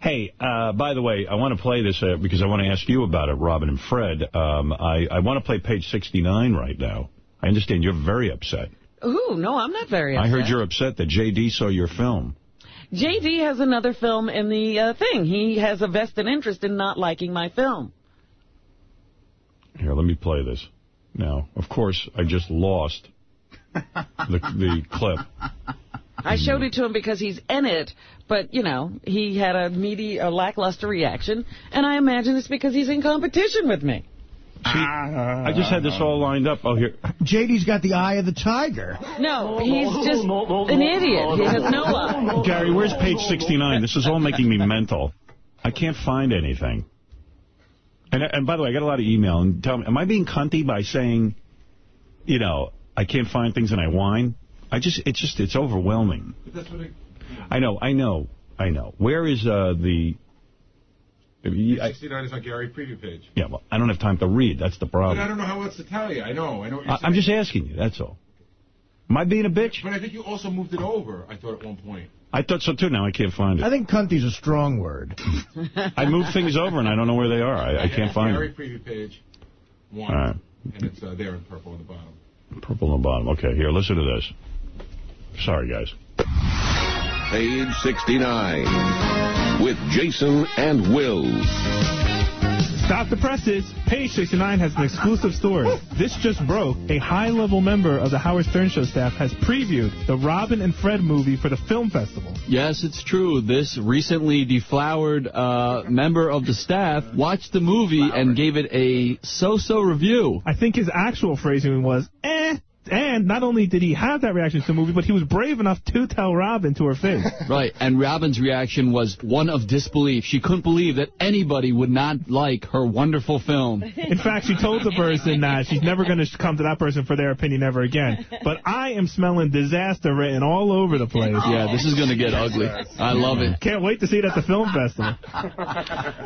Hey, by the way, I want to play this because I want to ask you about it, Robin and Fred. I want to play page 69 right now. I understand you're very upset. Ooh, no, I'm not very upset. I heard you're upset that J.D. saw your film. J.D. has another film in the thing. He has a vested interest in not liking my film. Here, let me play this. Now, of course, I just lost the clip. I showed it to him because he's in it, but, you know, he had a lackluster reaction, and I imagine it's because he's in competition with me. See, I just had this all lined up. Oh, here. JD's got the eye of the tiger. No, he's just an idiot. He has no eye. Gary, where's page 69? This is all making me mental. I can't find anything. And by the way, I got a lot of email. And tell me, am I being cunty by saying, you know, I can't find things and I whine? It's overwhelming. That's what I know. Where is the... 69 is on Gary preview page. Yeah, well, I don't have time to read. That's the problem. But I don't know how else to tell you. I know what you're saying. I'm just asking you, that's all. Am I being a bitch? But I think you also moved it over, I thought, at one point. I thought so, too. Now I can't find it. I think cunty's a strong word. I moved things over, and I don't know where they are. I can't find them. Gary preview page 1. All right. And it's there in purple on the bottom. Purple on the bottom. Okay, here, listen to this. Sorry, guys. Page 69 with Jason and Will. Stop the presses. Page 69 has an exclusive story. This just broke. A high-level member of the Howard Stern Show staff has previewed the Robin and Fred movie for the film festival. Yes, it's true. This recently deflowered member of the staff watched the movie and gave it a so-so review. I think his actual phrasing was, eh. And not only did he have that reaction to the movie, but he was brave enough to tell Robin to her face. Right, and Robin's reaction was one of disbelief. She couldn't believe that anybody would not like her wonderful film. In fact, she told the person that she's never going to come to that person for their opinion ever again. But I am smelling disaster written all over the place. Yeah, this is going to get ugly. I love it. Can't wait to see it at the film festival.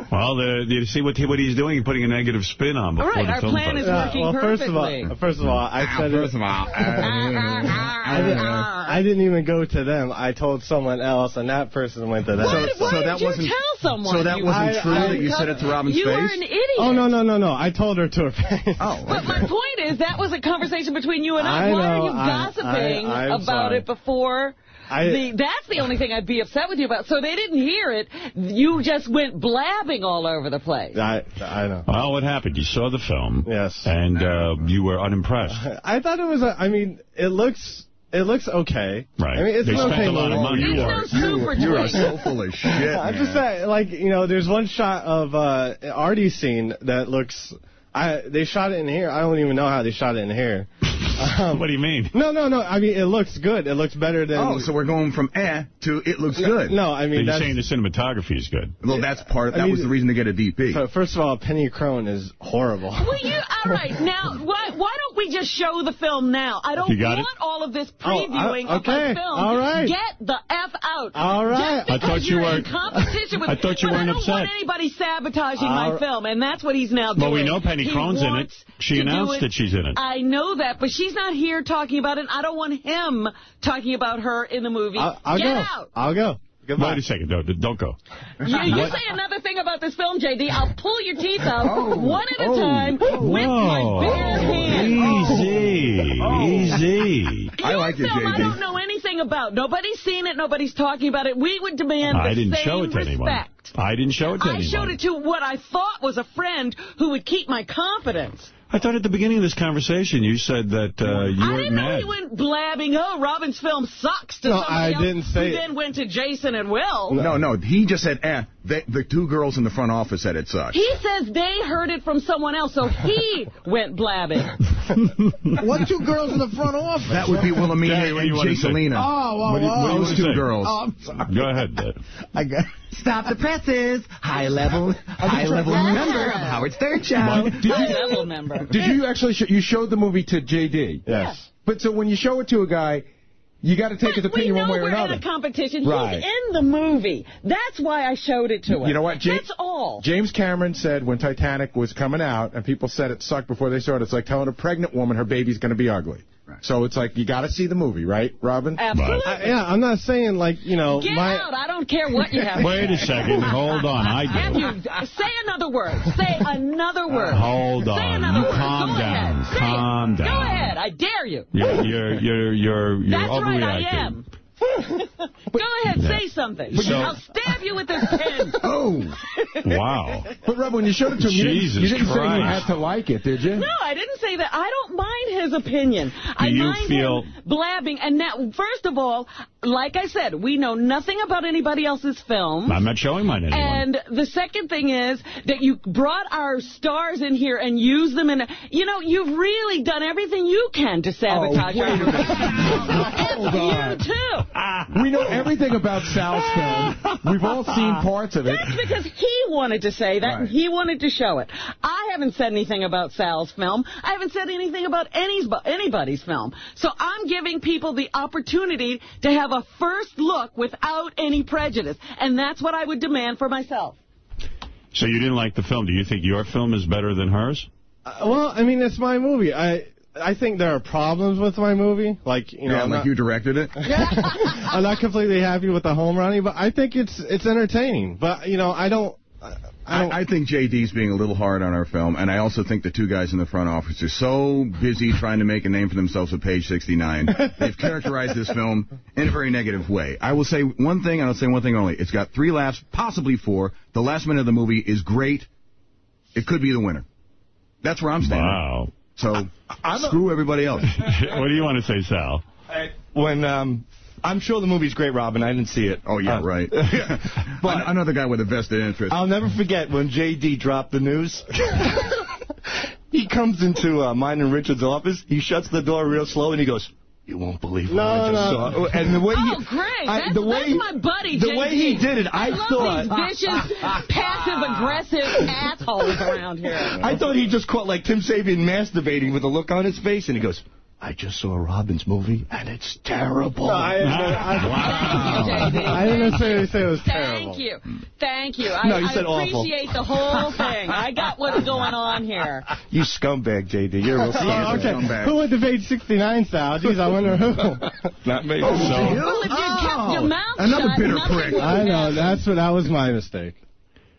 Well, you see what he's doing? He's putting a negative spin on before the film festival. Our plan is working perfectly. First of all, I said I didn't even go to them. I told someone else, and that person went to them. Why did you tell someone? So that wasn't true that you said it to Robin's face? You were an idiot. Oh, no. I told her to her face. Oh, But my point is, that was a conversation between you and I. I Why know, are you gossiping I'm about sorry. it before... That's the only thing I'd be upset with you about. So they didn't hear it. You just went blabbing all over the place. I know. Well, what happened? You saw the film. Yes. And you were unimpressed. I thought it was, it looks okay. Right. I mean, it's they an spent okay a lot of money. You are so full of shit, I'm just saying, like, you know, there's one shot of Artie's scene that looks... they shot it in here. I don't even know how they shot it in here. What do you mean? No. I mean, it looks good. It looks better than... Oh, so we're going from to it looks good. No, I mean... You're saying the cinematography is good. Well, that's part of... That was the reason to get a DP. First of all, Penny Crone is horrible. Well, all right, now, why don't we just show the film now? I don't want all of this previewing of my film. All right. Get the F out. All right. Just because you're in competition with... I thought you weren't upset. I don't want anybody sabotaging my film, and that's what he's now doing. Well, we know Penny Crone's in it. She announced that she's in it. I know that, but she's not here talking about it. I don't want him talking about her in the movie. I'll Get go. out. I'll go. Goodbye. Wait a second. Don't go. You say another thing about this film, J.D., I'll pull your teeth out one at a time with my bare hands. Easy. I like it, J.D. I don't know anything about. Nobody's seen it. Nobody's talking about it. We would demand the same respect. I didn't show it to anyone. I showed it to what I thought was a friend who would keep my confidence. I thought at the beginning of this conversation you said that you weren't mad. I didn't know he went blabbing, Robin's film sucks to somebody else who then went to Jason and Will. No, he just said, the two girls in the front office said it sucks. He says they heard it from someone else, so he went blabbing. What two girls in the front office? That would be Wilhelmina and Jacelina. Those two girls. Oh, I'm sorry. Go ahead. Stop the presses. High-level member of Howard Stern Show. High-level member. Did you actually you showed the movie to J.D.? Yes. But so when you show it to a guy, you got to take his opinion one way or another. We know we're in a competition. Right. He's in the movie. That's why I showed it to him. You know what? That's all. James Cameron said when Titanic was coming out and people said it sucked before they saw it, it's like telling a pregnant woman her baby's going to be ugly. So it's like, you got to see the movie, right, Robin? Absolutely. Yeah, I'm not saying, like, you know... Get out. I don't care what you have to Wait a second. Hold on. I Have do. you, say another word. Say another word. Hold Say on. another You word. calm Go down. ahead. Say Calm it. down. Go ahead. I dare you. You're That's overreacting. right, I am. Go ahead, say something. I'll stab you with this pen. Oh. Wow. But, Rob, when you showed it to him, Jesus you didn't say you Christ. had to like it, did you? No, I didn't say that. I don't mind his opinion. I you mind feel- him blabbing. And now, first of all, like I said, we know nothing about anybody else's film. I'm not showing mine to anyone. And the second thing is that you brought our stars in here and used them in... You know, you've really done everything you can to sabotage our movie. Hold on. You, too. We know everything about Sal's film. We've all seen parts of it. That's because he wanted to say that, and he wanted to show it. I haven't said anything about Sal's film. I haven't said anything about anybody's film. So I'm giving people the opportunity to have a first look without any prejudice, and that's what I would demand for myself. So you didn't like the film. Do you think your film is better than hers? Well, I mean, it's my movie. I think there are problems with my movie. Like, you know, Yeah, you directed it? I'm not completely happy with the home running, but I think it's entertaining. But, you know, I think JD's being a little hard on our film, and I also think the two guys in the front office are so busy trying to make a name for themselves with Page 69. They've characterized this film in a very negative way. I will say one thing, and I'll say one thing only. It's got 3 laughs, possibly 4. The last minute of the movie is great. It could be the winner. That's where I'm standing. Wow. So, screw everybody else. What do you want to say, Sal? When I'm sure the movie's great, Robin. I didn't see it. Oh, yeah, right. But another guy with a vested interest. I'll never forget when J.D. dropped the news. He comes into mine and Richard's office. He shuts the door real slow, and he goes, "You won't believe what I just saw." And the way great. That's my buddy, the JD. way he did it, I love thought... these vicious, passive-aggressive assholes around here. I thought he just caught, like, Tim Sabian masturbating with a look on his face, and he goes, "I just saw Robin's movie, and it's terrible." No, I didn't necessarily say it was terrible. Thank you. No, you said awful. I appreciate the whole thing. I got what's going on here. You scumbag, J.D. You're a real scumbag. Who went to Page 69, Sal? Jeez, I wonder who. Not me. Well, if you kept your mouth another shut, bitter nothing prick. would I know. happen. That was my mistake.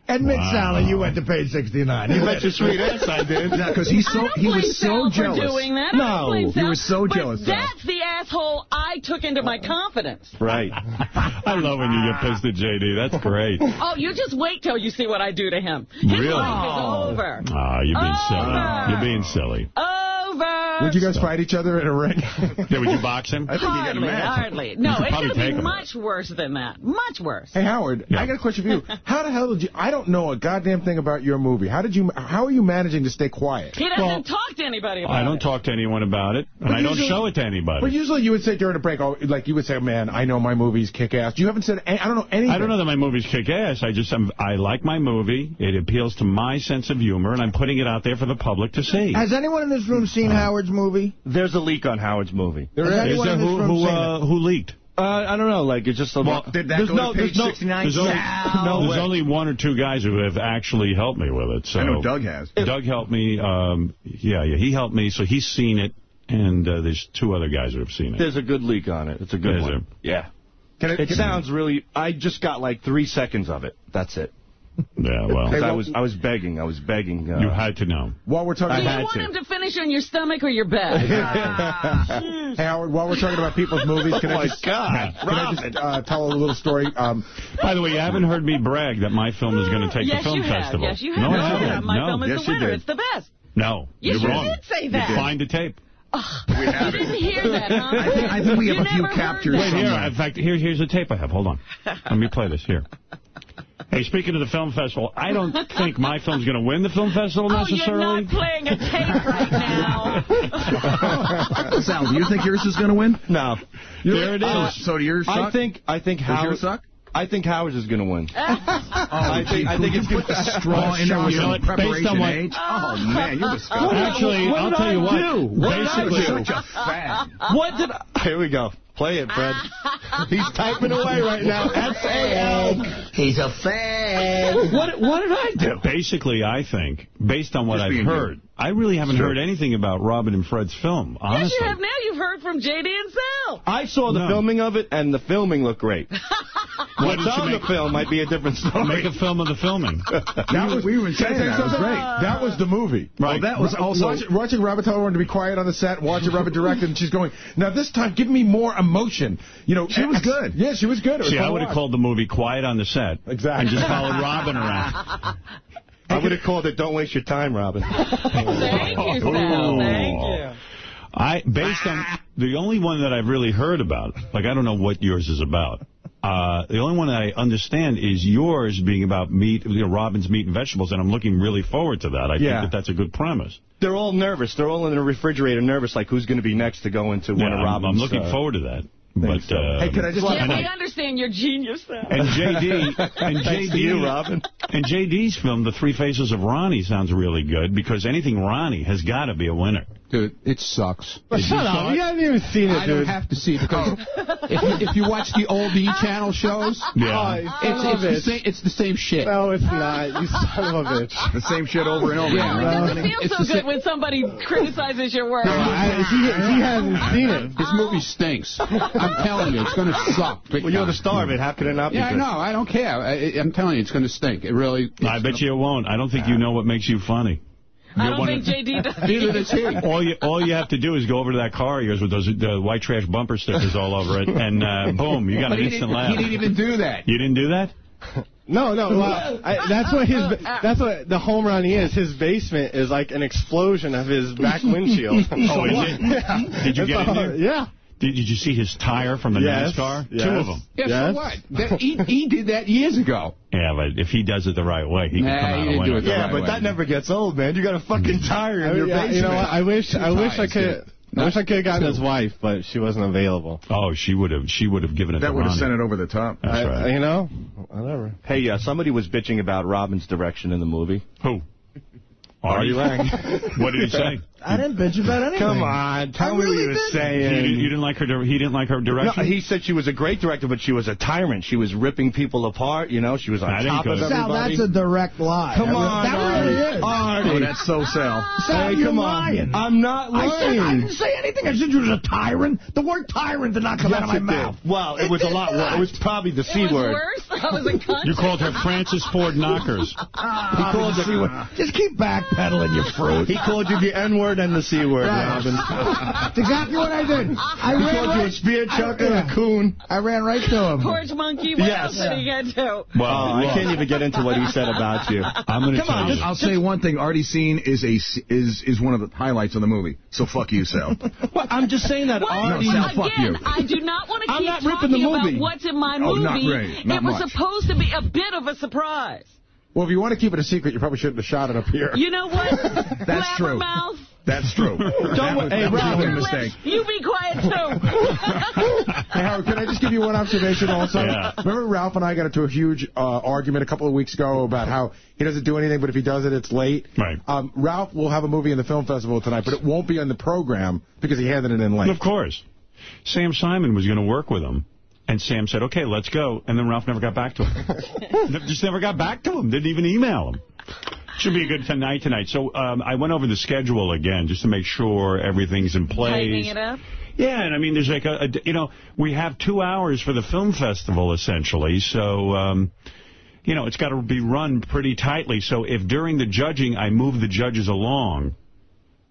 Admit, Sally, you went to Page 69. You bet your sweet ass I did. Yeah, because he was so jealous. For doing that. No, he was so jealous. That's the asshole I took into my confidence. Right. I love when you get pissed at J.D. That's great. Oh, you just wait till you see what I do to him. His Really? life is over. You're being silly. You're being silly. Over. Would you guys fight each other in a ring? Yeah, would you box him? I think you got a match. Hardly. No, could it's probably going to take be him. much worse than that. Much worse. Hey, Howard, Yeah. I got a question for you. How the hell did you... I don't know a goddamn thing about your movie. How are you managing to stay quiet? He doesn't talk to anybody about it. I don't talk to anyone about it, and I don't show it to anybody. But usually you would say during a break, you would say, "Man, I know my movie's kick-ass." You haven't said... I don't know anything. I don't know that my movie's kick-ass. I like my movie. It appeals to my sense of humor, and I'm putting it out there for the public to see. Has anyone in this room seen Howard's movie? There's a leak on Howard's movie. Has Is anyone there in this room seen it? who leaked? I don't know. Like, it's just... Did that go to Page 69? There's only 1 or 2 guys who have actually helped me with it. So I know Doug has. Doug helped me. He helped me, so he's seen it, and there's 2 other guys who have seen it. There's a good leak on it. It's a good Is one. there? Yeah. It sounds really... I just got like 3 seconds of it. That's it. Yeah, well. Hey, I was begging. You had to know. While we're talking Do you want him to finish on your stomach or your bed? Hey, Howard, while we're talking about people's movies, can I just tell a little story? By the way, you haven't heard me brag that my film is going to take the film festival. Yes, you have. No, I haven't. My film is the winner. It's the best. No, yes, you're wrong. You did say that. Find the tape. We have you didn't hear that, huh? I think we have a few captures. Wait, here. In fact, here's a tape I have. Hold on. Let me play this here. Hey, speaking of the film festival, I don't think my film's going to win the film festival necessarily. Oh, you're not playing a tape right now. Sal, do you think yours is going to win? No. There it is. So do yours suck? I think Does yours suck? I think Howard's is going to win. I think it's put the straw in there with some preparation age. Oh, man, you're disgusting. Actually, I'll tell you what. Basically, such a fag. What did I... Here we go. Play it, Fred. He's typing away right now. S-A-L. He's a fag. What did I do? Basically, I think, based on what Just I've being heard, I really haven't heard anything about Robin and Fred's film, honestly. Yes, you have now. You've heard from J.D. and Sal. I saw the filming of it, and the filming looked great. What's on the film might be a different story. Make a film of the filming. We were saying that was great. That was the movie. Right. Well, that was also watching Robin tell everyone to be quiet on the set, watching Robin direct, and she's going, now this time, give me more emotion. You know, she was good. Yeah, she was good. See, I would have called the movie Quiet on the Set. Exactly. And just followed Robin around. I would have called it Don't Waste Your Time, Robin. Thank you, Sal. Thank you. Based on the only one that I've really heard about, like I don't know what yours is about. The only one that I understand is yours being about meat, Robin's meat and vegetables, and I'm looking really forward to that. I think that that's a good premise. They're all nervous. They're all in the refrigerator nervous, like who's going to be next to go into one of Robin's. I'm looking forward to that. But hey, could I just? Yeah, we understand your genius, Sal. And Robin. And JD's film, The Three Faces of Ronnie, sounds really good because anything Ronnie has got to be a winner. Dude, it sucks. Shut up. You haven't even seen it, dude. I don't have to see it because if you watch the old E! Channel shows, it's the same shit. No, it's not. You son of a bitch. The same shit over and over again. It doesn't feel so good when somebody criticizes your work. He hasn't seen it. This movie stinks. I'm telling you, it's going to suck. Well, you're the star of it. How could it not be good? I know. I don't care. I'm telling you, it's going to stink. It really... I bet you it won't. I don't think you know what makes you funny. I don't think J.D. does. Neither does he. All you have to do is go over to that car of yours with those white trash bumper stickers all over it, and boom, you got an instant laugh. He didn't even do that. You didn't do that? No. Well, that's what the home run is. His basement is like an explosion of his back windshield. Oh, is it? Yeah. Did you get in there? Yeah. Did you see his tire from the NASCAR? Yes. 2 of them. Yeah, so what? He did that years ago. Yeah, but if he does it the right way, he can come out a winner. But that never gets old, man. You got a fucking tire in your basement. You know what? I wish I could have gotten his wife, but she wasn't available. Oh, she would have given it to That would have Ronnie. sent it over the top. That's right. You know, whatever. Hey, somebody was bitching about Robin's direction in the movie. Who? Artie Lang. What did he say? I didn't bitch about anything. Come on, tell me what you were saying. You didn't like her. He didn't like her direction. No, he said she was a great director, but she was a tyrant. She was ripping people apart. You know, she was on top of everybody. Sal, that's a direct lie. Come on, that really is. Artie. Oh, that's so Sal. Sal, you're lying. I'm not lying. I didn't say anything. I said you was a tyrant. The word tyrant did not come out of my mouth. Well, it was a lot worse. It was probably the C word. Worse? I was a cunt. You called her Francis Ford Knockers. He called the C word. Just keep backpedaling, you fruit. He called you the N word and the C word. Robin. That's exactly what I did. He called you a spear chucker and a coon. I ran right to him. Porch monkey. What else did he get to? Well, I can't even get into what he said about you. I'm going to tell you. I'll say one thing. Artie's scene is one of the highlights of the movie. So fuck you, Sal. Well, I'm just saying that Artie... No, Sal, fuck you. I do not want to I'm keep not ripping the talking movie. about what's in my Oh, movie. not really. Not it was much. supposed to be a bit of a surprise. Well, if you want to keep it a secret, you probably shouldn't have shot it up here. You know what? That's true. Blabbermouth. That's true. That was a mistake. You be quiet, too. Hey, Howard, can I just give you one observation also? Yeah. Remember Ralph and I got into a huge argument a couple of weeks ago about how he doesn't do anything, but if he does it, it's late? Right. Ralph will have a movie in the film festival tonight, but it won't be on the program because he handed it in late. Of course. Sam Simon was going to work with him. And Sam said, okay, let's go. And then Ralph never got back to him. Just never got back to him. Didn't even email him. Should be a good night tonight. So I went over the schedule again just to make sure everything's in place. Tightening it up? Yeah, and I mean, there's like we have 2 hours for the film festival, essentially. So, it's got to be run pretty tightly. So if during the judging I move the judges along,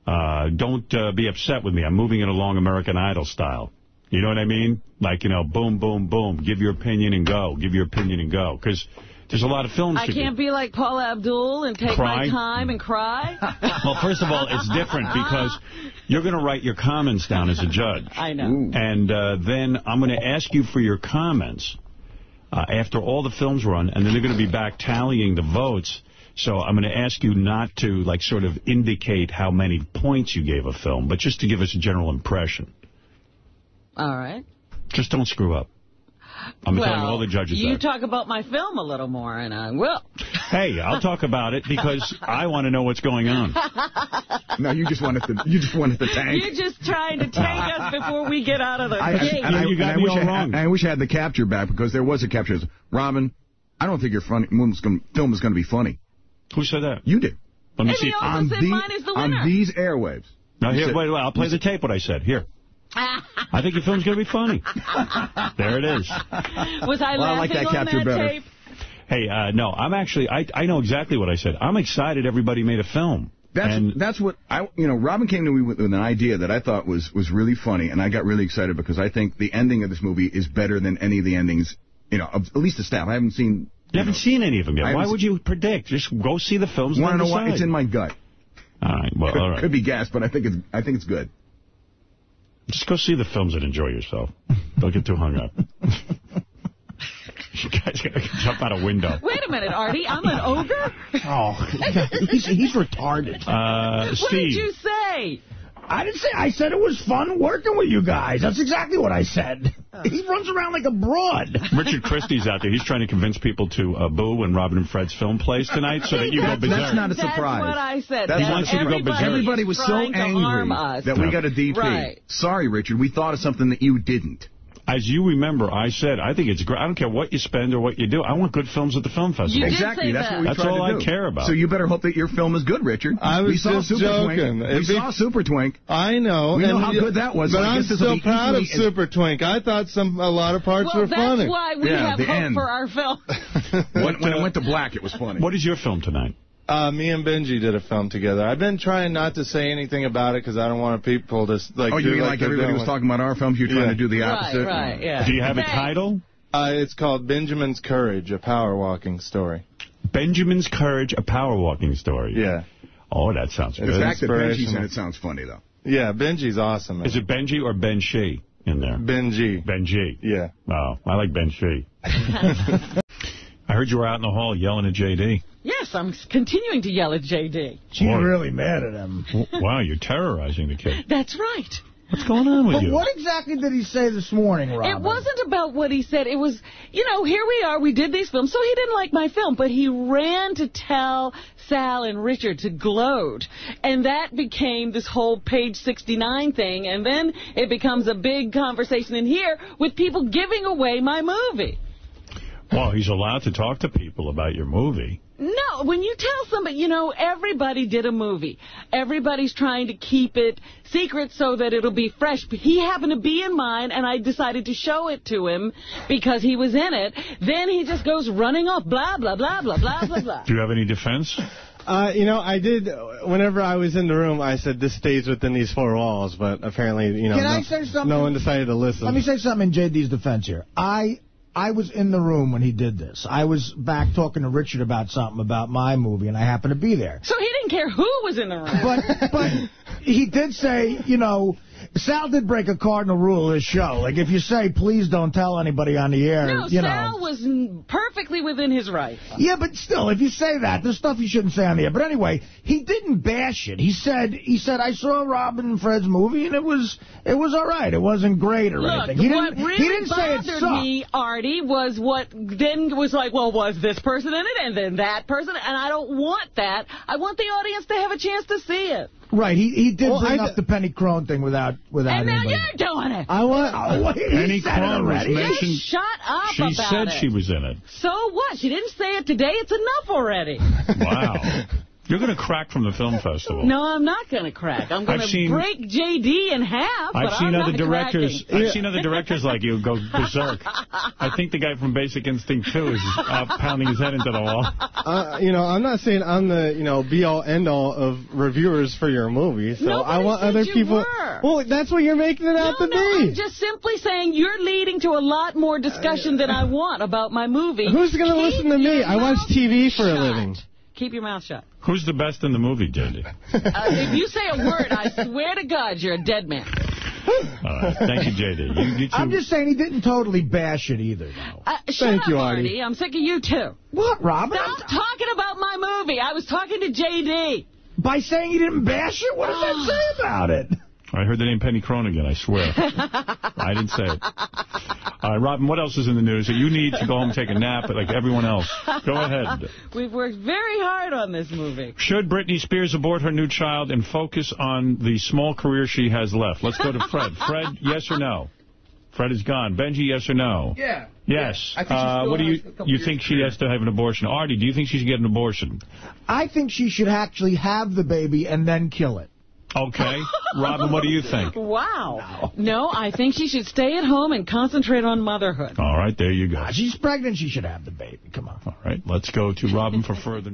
don't be upset with me. I'm moving it along American Idol style. You know what I mean? Like, boom, boom, boom. Give your opinion and go. Give your opinion and go. Because there's a lot of films I can't be like Paula Abdul and take my time and cry? Well, first of all, it's different because you're going to write your comments down as a judge. I know. Ooh. And then I'm going to ask you for your comments after all the films run, and then they're going to be back tallying the votes. So I'm going to ask you not to, like, sort of indicate how many points you gave a film, but just to give us a general impression. All right. Just don't screw up. I'm telling all the judges you that. talk about my film a little more, and I will. Hey, I'll talk about it because I want to know what's going on. No, you just wanted the tank. You're just trying to take us before we get out of the gate. I wish I had the capture back because there was a capture. Robin, I don't think your film is going to be funny. Who said that? You did. Let me see. On these airwaves. Now, here, wait, I'll play the tape what I said. Here. I think your film's going to be funny. There it is. Was I laughing like that on capture that better. tape? Hey, no, I'm actually, I know exactly what I said. I'm excited everybody made a film. That's what, Robin came to me with an idea that I thought was really funny, and I got really excited because I think the ending of this movie is better than any of the endings, of at least the staff. I haven't seen... You haven't seen any of them yet. Why would you predict? Just go see the films and want to know decide. why? It's in my gut. All right, well, all right. Could be gas, but I think it's good. Just go see the films and enjoy yourself. Don't get too hung up. You guys got to jump out a window. Wait a minute, Artie. I'm an ogre? Oh, he's retarded. Steve. What did you say? I didn't say. I said it was fun working with you guys. That's exactly what I said. He runs around like a broad. Richard Christie's out there. He's trying to convince people to boo when Robin and Fred's film plays tonight so that you go berserk. That's not a surprise. That's what I said. He wants you to go berserk. Everybody was so angry that we got a DP. Right. Sorry, Richard. We thought of something that you didn't. As you remember, I said, I think it's great. I don't care what you spend or what you do. I want good films at the film festival. Exactly. That's what we tried to do. That's all I care about. So you better hope that your film is good, Richard. I was just joking. We saw Super Twink. I know. We know how good that was. But I'm still proud of Super Twink. I thought a lot of parts were funny. That's why we have hope for our film. When it went to black, it was funny. What is your film tonight? Me and Benji did a film together. I've been trying not to say anything about it because I don't want people to you mean like everybody was talking about our films? You're trying to do the opposite? Right, yeah. Do you have a title? It's called Benjamin's Courage, a power walking story. Benjamin's Courage, a power walking story. Yeah. Oh, that sounds good. The fact that Benji's in it sounds funny, though. Yeah, Benji's awesome. Man. Is it Benji or Ben Shi in there? Benji. Benji. Yeah. Oh, I like Ben Shi. I heard you were out in the hall yelling at J.D. Yes, I'm continuing to yell at J.D. She's really mad at him. Wow, you're terrorizing the kid. That's right. What's going on with you? But what exactly did he say this morning, Robin? It wasn't about what he said. It was, here we are. We did these films. So he didn't like my film, but he ran to tell Sal and Richard to gloat. And that became this whole page 69 thing. And then it becomes a big conversation in here with people giving away my movie. Well, he's allowed to talk to people about your movie. No, when you tell somebody, everybody did a movie. Everybody's trying to keep it secret so that it'll be fresh. But he happened to be in mine, and I decided to show it to him because he was in it. Then he just goes running off, blah, blah, blah, blah, blah, blah, blah. Do you have any defense? I did, whenever I was in the room, I said, this stays within these four walls. But apparently, Can I say something? No one decided to listen. Let me say something in J.D.'s defense here. I was in the room when he did this. I was back talking to Richard about something about my movie, and I happened to be there. So he didn't care who was in the room. But he did say, Sal did break a cardinal rule of his show. Like, if you say, please don't tell anybody on the air, No, Sal was perfectly within his right. Yeah, but still, if you say that, there's stuff you shouldn't say on the air. But anyway, he didn't bash it. He said, I saw Robin and Fred's movie, and it was all right. It wasn't great or anything. What really bothered me, Artie, was what then was like, well, was this person in it, and then that person, and I don't want that. I want the audience to have a chance to see it. Right, he did bring up the Penny Crone thing without and anybody. now you're doing it. Penny Crone was mentioned. Shut up about it. She said she was in it. So what? She didn't say it today. It's enough already. Wow. You're going to crack from the film festival. No, I'm not going to crack. I'm going to break J.D. in half, but I'm not cracking. I've seen other directors like you go berserk. I think the guy from Basic Instinct 2 is pounding his head into the wall. I'm not saying I'm the, be-all, end-all of reviewers for your movie. So Nobody I want other people. Were. Well, that's what you're making it out to be. I'm just simply saying you're leading to a lot more discussion than I want about my movie. Who's going to listen to me? I watch TV for a living. Keep your mouth shut. Who's the best in the movie, J.D.? If you say a word, I swear to God, you're a dead man. All right. Thank you, J.D. I'm just saying he didn't totally bash it either, though. Shut up, Artie. I'm sick of you, too. What, Robin? Stop talking about my movie. I was talking to J.D. By saying he didn't bash it? What does that say about it? I heard the name Penny Cronigan, I swear. I didn't say it. All right, Robin, what else is in the news that you need to go home and take a nap like everyone else? Go ahead. We've worked very hard on this movie. Should Britney Spears abort her new child and focus on the small career she has left? Let's go to Fred. Fred, yes or no? Fred is gone. Benji, yes or no? Yeah. Yes. Yeah. What do you think she has to have an abortion? Artie, do you think she should get an abortion? I think she should actually have the baby and then kill it. Okay. Robin, what do you think? Wow. No, I think she should stay at home and concentrate on motherhood. All right, there you go. She's pregnant. She should have the baby. Come on. All right, let's go to Robin for further.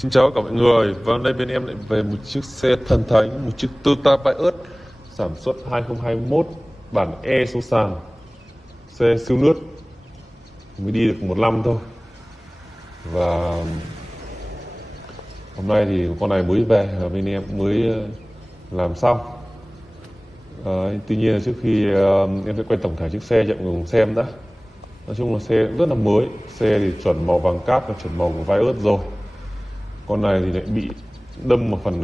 Xin chào cả mọi người. Vâng, đây bên em lại về một chiếc xe thần thánh, một chiếc Toyota Prius sản xuất 2021 bản E số sàn. Xe siêu lướt, mới đi được 1 năm thôi. Và hôm nay thì con này mới về và bên em mới làm xong. Tuy nhiên là trước khi em sẽ quay tổng thể chiếc xe cho mọi người cùng xem đã. Nói chung là xe rất là mới, xe thì chuẩn màu vàng cát và chuẩn màu của Prius rồi. Con này thì lại bị đâm một phần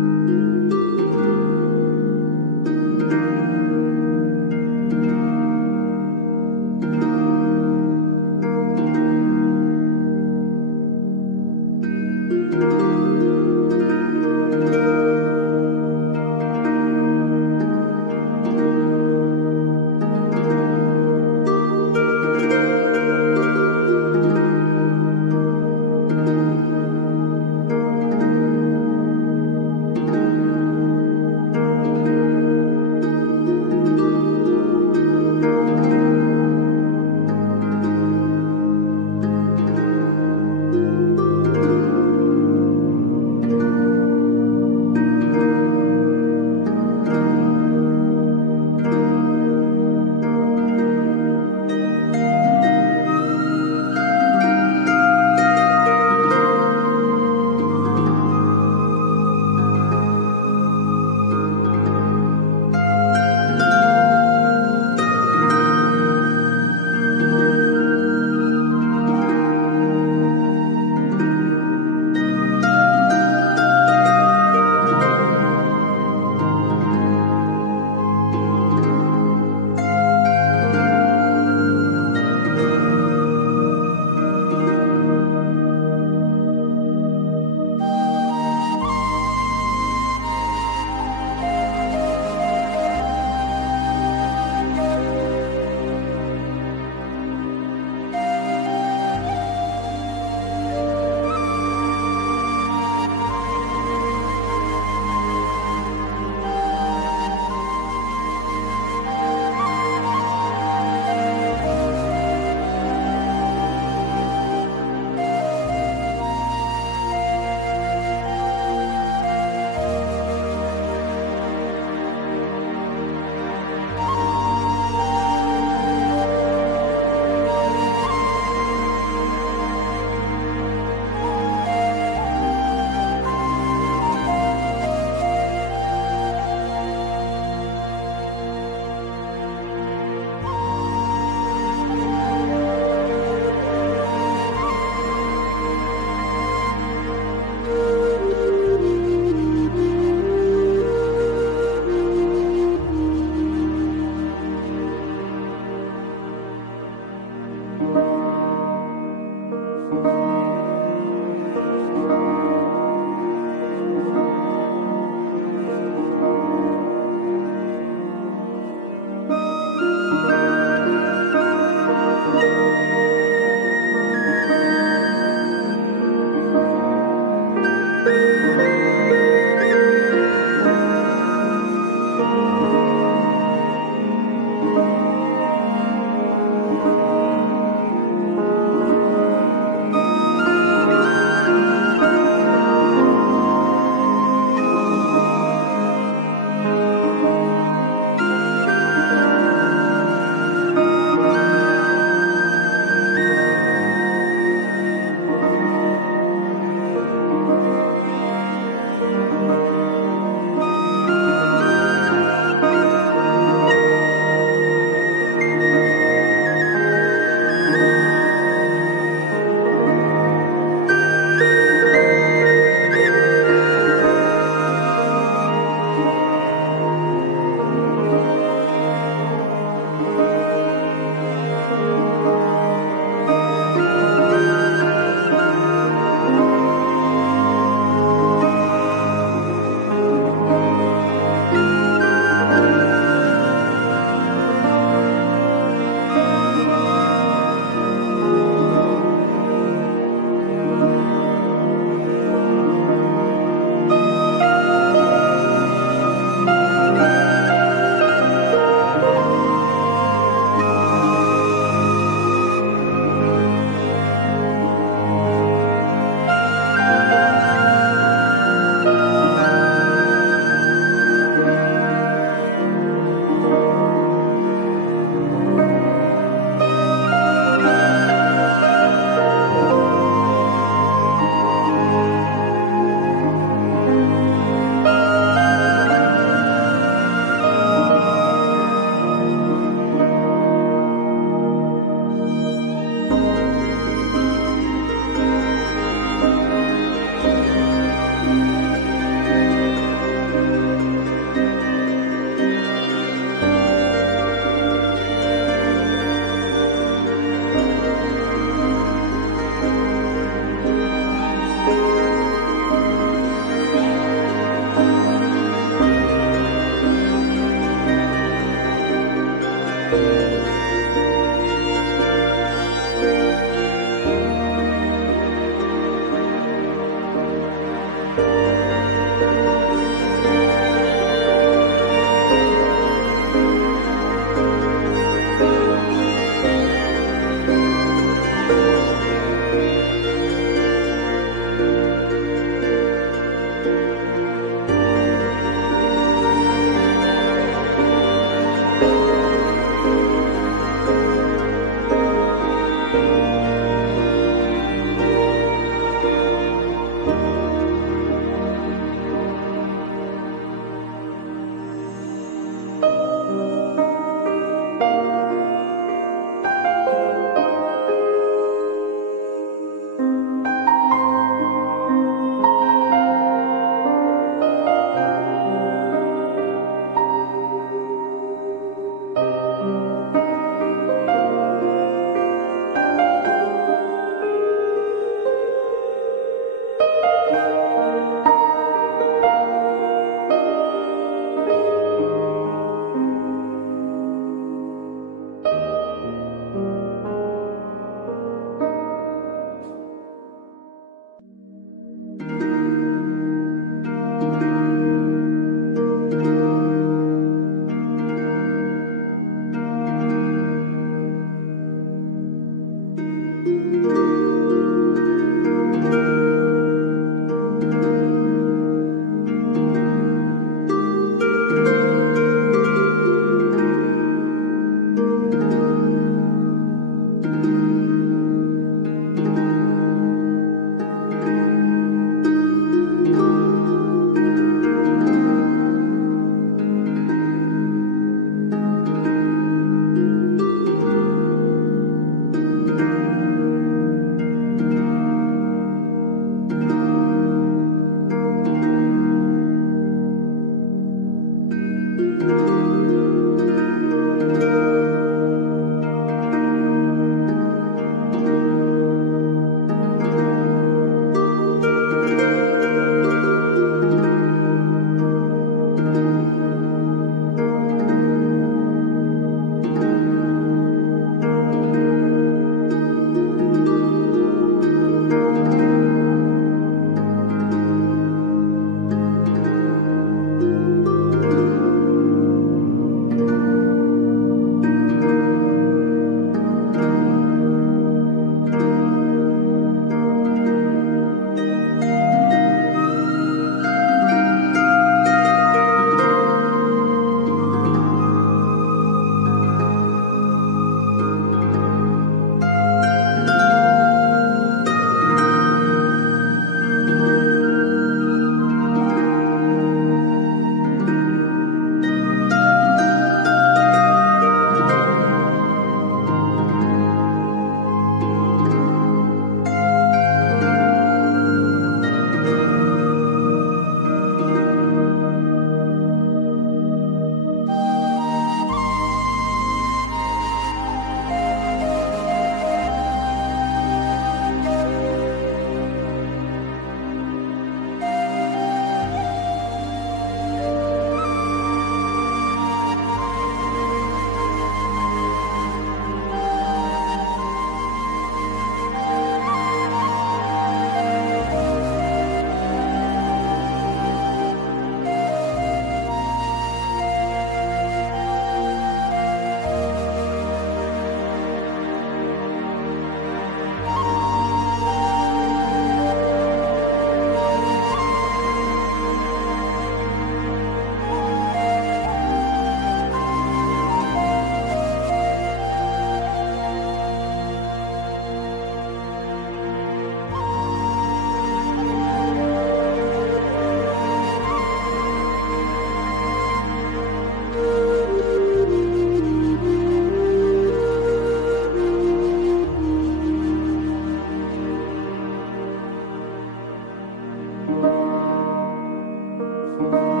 Bye.